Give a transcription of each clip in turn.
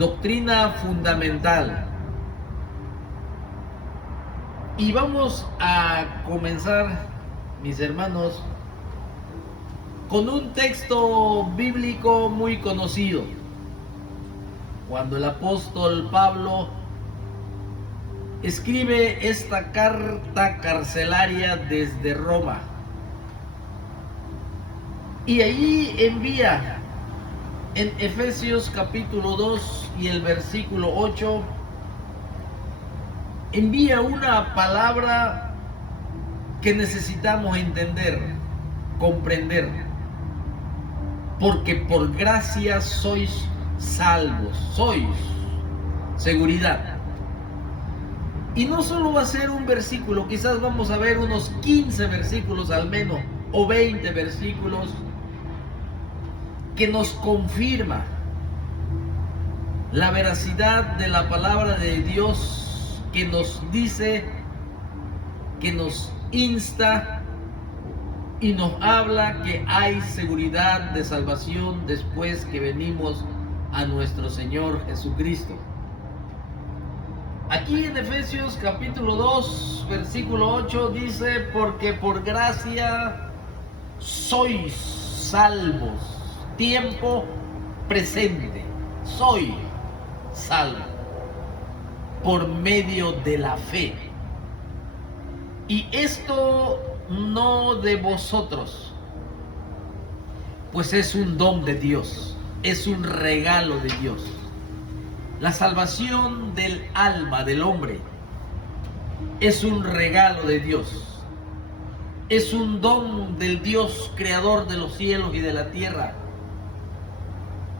doctrina fundamental. Y vamos a comenzar, mis hermanos, con un texto bíblico muy conocido. Cuando el apóstol Pablo escribe esta carta carcelaria desde Roma, y ahí envía en Efesios capítulo 2 y el versículo 8, envía una palabra que necesitamos entender, comprender. Porque por gracia sois salvos, sois seguridad. Y no solo va a ser un versículo, quizás vamos a ver unos 15 versículos al menos, o 20 versículos, que nos confirma la veracidad de la palabra de Dios, que nos dice, que nos insta y nos habla que hay seguridad de salvación después que venimos a nuestro Señor Jesucristo. Aquí en Efesios capítulo 2, versículo 8 dice: porque por gracia sois salvos. Tiempo presente, soy salvo por medio de la fe. Y esto no de vosotros, pues es un don de Dios, es un regalo de Dios. La salvación del alma del hombre es un regalo de Dios, es un don del Dios creador de los cielos y de la tierra,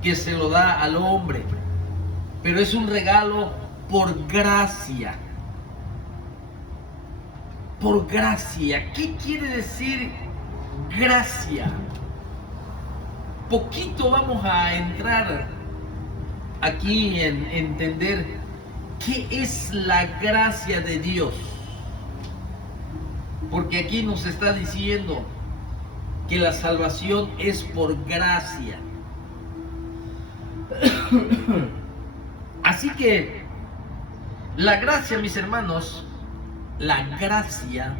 que se lo da al hombre, pero es un regalo por gracia. Por gracia. ¿Qué quiere decir gracia? Poquito vamos a entrar aquí en entender qué es la gracia de Dios. Porque aquí nos está diciendo que la salvación es por gracia. Así que la gracia, mis hermanos, la gracia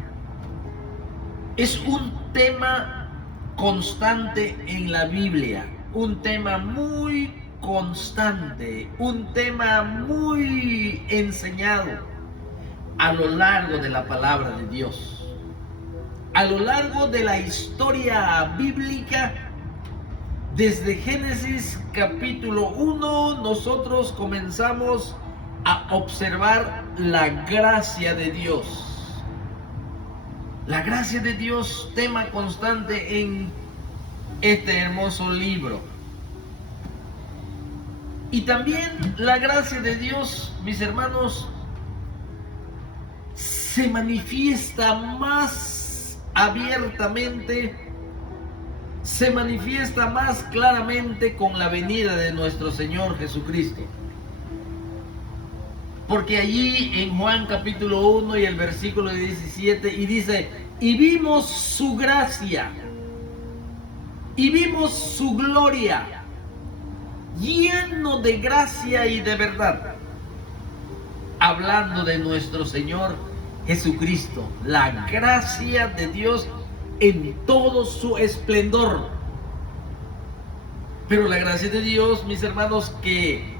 es un tema constante en la Biblia, un tema muy constante, un tema muy enseñado a lo largo de la palabra de Dios. A lo largo de la historia bíblica, desde Génesis capítulo 1, nosotros comenzamos a observar la gracia de Dios. La gracia de Dios, tema constante en este hermoso libro. Y también la gracia de Dios, mis hermanos, se manifiesta más abiertamente, se manifiesta más claramente con la venida de nuestro Señor Jesucristo. Porque allí en Juan capítulo 1 y el versículo 17, y dice: y vimos su gracia, y vimos su gloria, lleno de gracia y de verdad. Hablando de nuestro Señor Jesucristo, la gracia de Dios en todo su esplendor. Pero la gracia de Dios, mis hermanos, que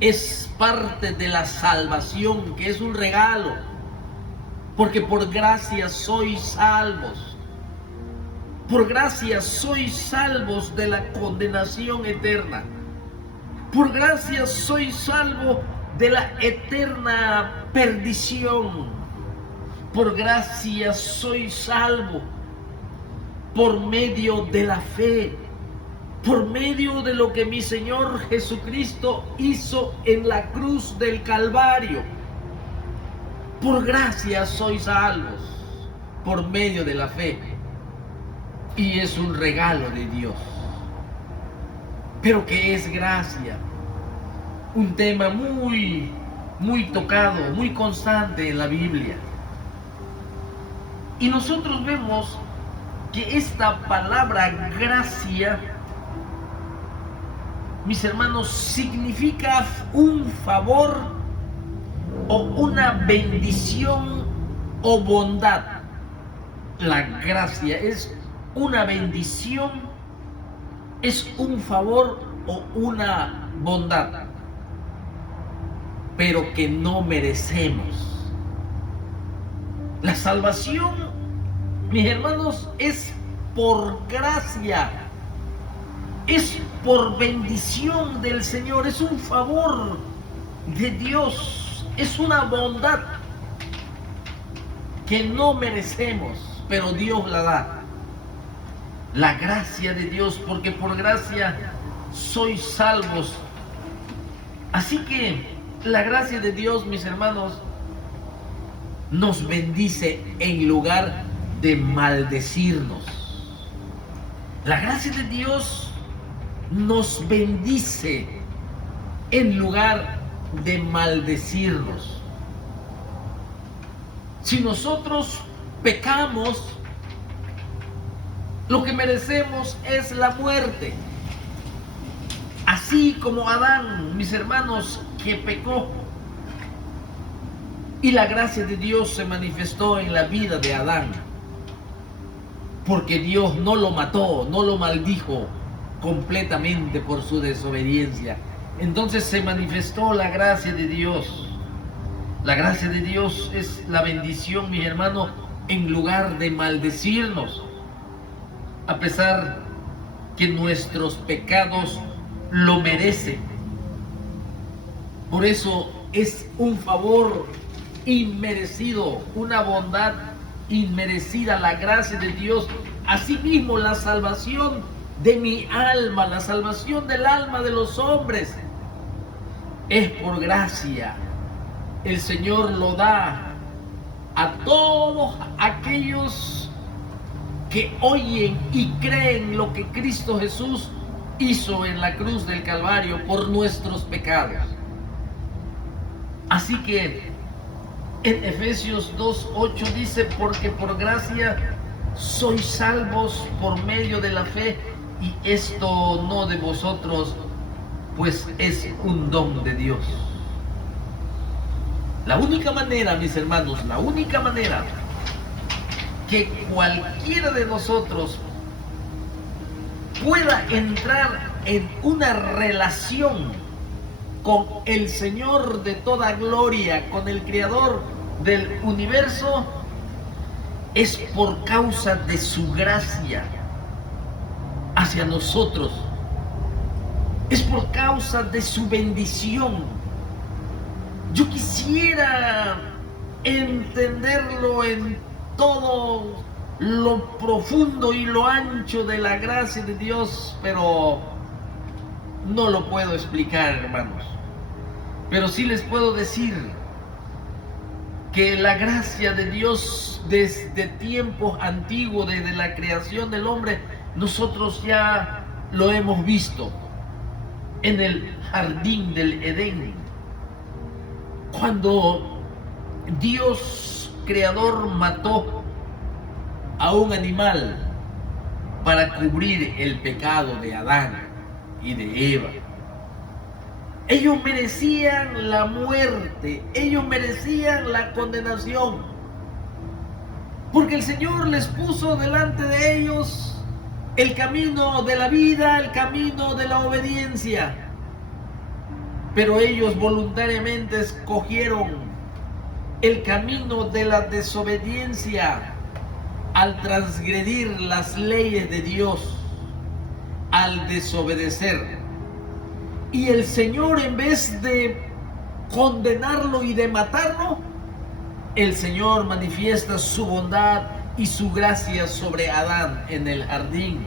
es parte de la salvación, que es un regalo, porque por gracia sois salvos. Por gracia sois salvos de la condenación eterna. Por gracia sois salvos de la eterna perdición. Por gracia sois salvos por medio de la fe, por medio de lo que mi Señor Jesucristo hizo en la cruz del Calvario. Por gracia sois salvos por medio de la fe. Y es un regalo de Dios. Pero ¿qué es gracia? Un tema muy tocado, muy constante en la Biblia. Y nosotros vemos que esta palabra gracia mis hermanos, significa un favor o una bendición o bondad. La gracia es una bendición, es un favor o una bondad, pero que no merecemos. La salvación, mis hermanos, es por gracia, es por bendición del Señor, es un favor de Dios, es una bondad que no merecemos, pero Dios la da. La gracia de Dios, porque por gracia sois salvos. Así que la gracia de Dios, mis hermanos, nos bendice en lugar de maldecirnos. La gracia de Dios nos bendice en lugar de maldecirnos. Si nosotros pecamos, lo que merecemos es la muerte. Así como Adán, mis hermanos, que pecó, y la gracia de Dios se manifestó en la vida de Adán, porque Dios no lo mató, no lo maldijo completamente por su desobediencia. Entonces se manifestó la gracia de Dios. La gracia de Dios es la bendición, mis hermanos, en lugar de maldecirnos, a pesar que nuestros pecados lo merecen. Por eso es un favor inmerecido, una bondad inmerecida, la gracia de Dios. Asimismo, la salvación de mi alma, la salvación del alma de los hombres, es por gracia. El Señor lo da a todos aquellos que oyen y creen lo que Cristo Jesús hizo en la cruz del Calvario por nuestros pecados. Así que en Efesios 2:8 dice, porque por gracia sois salvos por medio de la fe, y esto no de vosotros, pues es un don de Dios. La única manera, mis hermanos, la única manera que cualquiera de nosotros pueda entrar en una relación con el Señor de toda gloria, con el Creador del universo, es por causa de su gracia hacia nosotros, es por causa de su bendición. Yo quisiera entenderlo en todo lo profundo y lo ancho de la gracia de Dios, pero no lo puedo explicar, hermanos. Pero sí les puedo decir que la gracia de Dios desde tiempos antiguos, desde la creación del hombre, nosotros ya lo hemos visto en el jardín del Edén. Cuando Dios creador mató a un animal para cubrir el pecado de Adán y de Eva. Ellos merecían la muerte, ellos merecían la condenación, porque el Señor les puso delante de ellos el camino de la vida, el camino de la obediencia, pero ellos voluntariamente escogieron el camino de la desobediencia al transgredir las leyes de Dios, al desobedecer. Y el Señor, en vez de condenarlo y de matarlo, el Señor manifiesta su bondad y su gracia sobre Adán en el jardín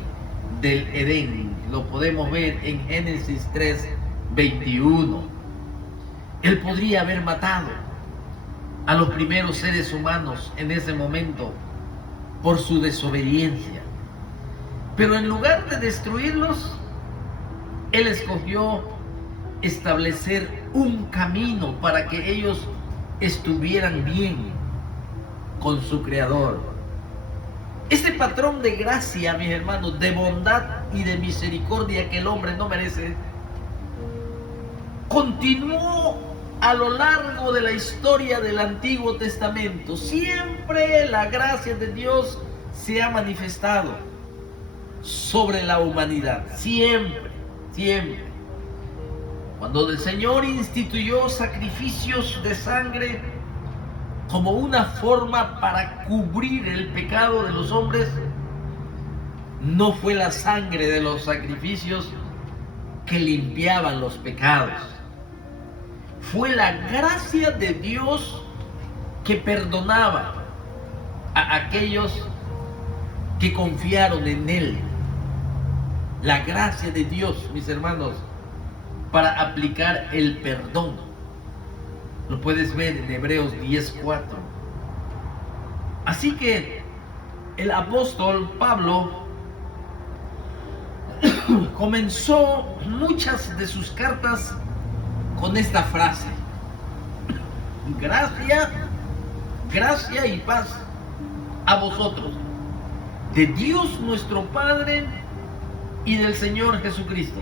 del Edén. Lo podemos ver en Génesis 3:21. Él podría haber matado a los primeros seres humanos en ese momento por su desobediencia, pero en lugar de destruirlos, Él escogió establecer un camino para que ellos estuvieran bien con su Creador. Este patrón de gracia, mis hermanos, de bondad y de misericordia que el hombre no merece, continuó a lo largo de la historia del Antiguo Testamento. Siempre la gracia de Dios se ha manifestado sobre la humanidad. Siempre, siempre. Cuando el Señor instituyó sacrificios de sangre como una forma para cubrir el pecado de los hombres, no fue la sangre de los sacrificios que limpiaban los pecados. Fue la gracia de Dios que perdonaba a aquellos que confiaron en Él. La gracia de Dios, mis hermanos, para aplicar el perdón. Lo puedes ver en Hebreos 10:4. Así que el apóstol Pablo comenzó muchas de sus cartas con esta frase: gracia y paz a vosotros, de Dios nuestro Padre y del Señor Jesucristo.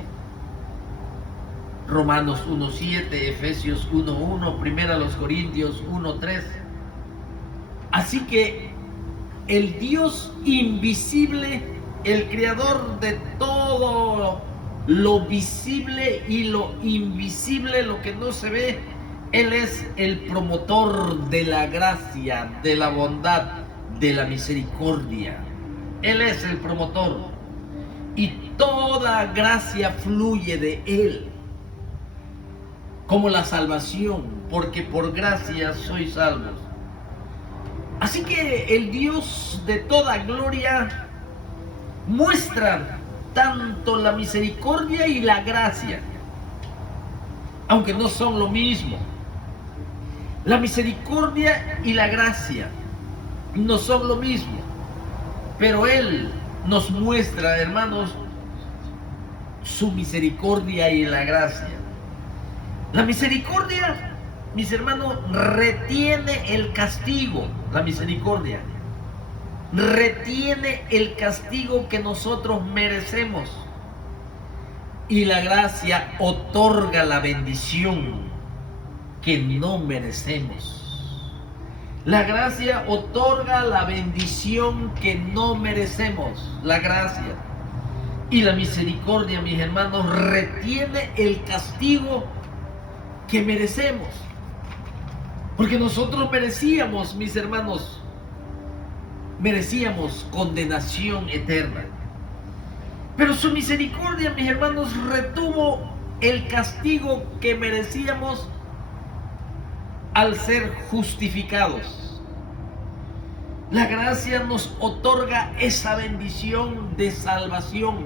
Romanos 1:7, Efesios 1:1, 1 Corintios 1:3. Así que el Dios invisible, el creador de todo lo visible y lo invisible, lo que no se ve, Él es el promotor de la gracia, de la bondad, de la misericordia. Él es el promotor. Y toda gracia fluye de Él, como la salvación, porque por gracia sois salvos. Así que el Dios de toda gloria muestra tanto la misericordia y la gracia, aunque no son lo mismo. La misericordia y la gracia no son lo mismo, pero Él nos muestra, hermanos, su misericordia y la gracia. La misericordia, mis hermanos, retiene el castigo. La misericordia retiene el castigo que nosotros merecemos. Y la gracia otorga la bendición que no merecemos. La gracia otorga la bendición que no merecemos. La gracia. Y la misericordia, mis hermanos, retiene el castigo que merecemos. Porque nosotros merecíamos, mis hermanos, merecíamos condenación eterna. Pero su misericordia, mis hermanos, retuvo el castigo que merecíamos al ser justificados. La gracia nos otorga esa bendición de salvación.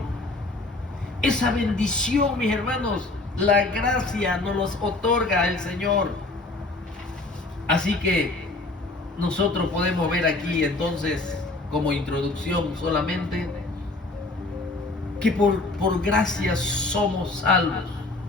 Esa bendición, mis hermanos, la gracia nos los otorga el Señor. Así que nosotros podemos ver aquí entonces, como introducción solamente, que por gracia somos salvos.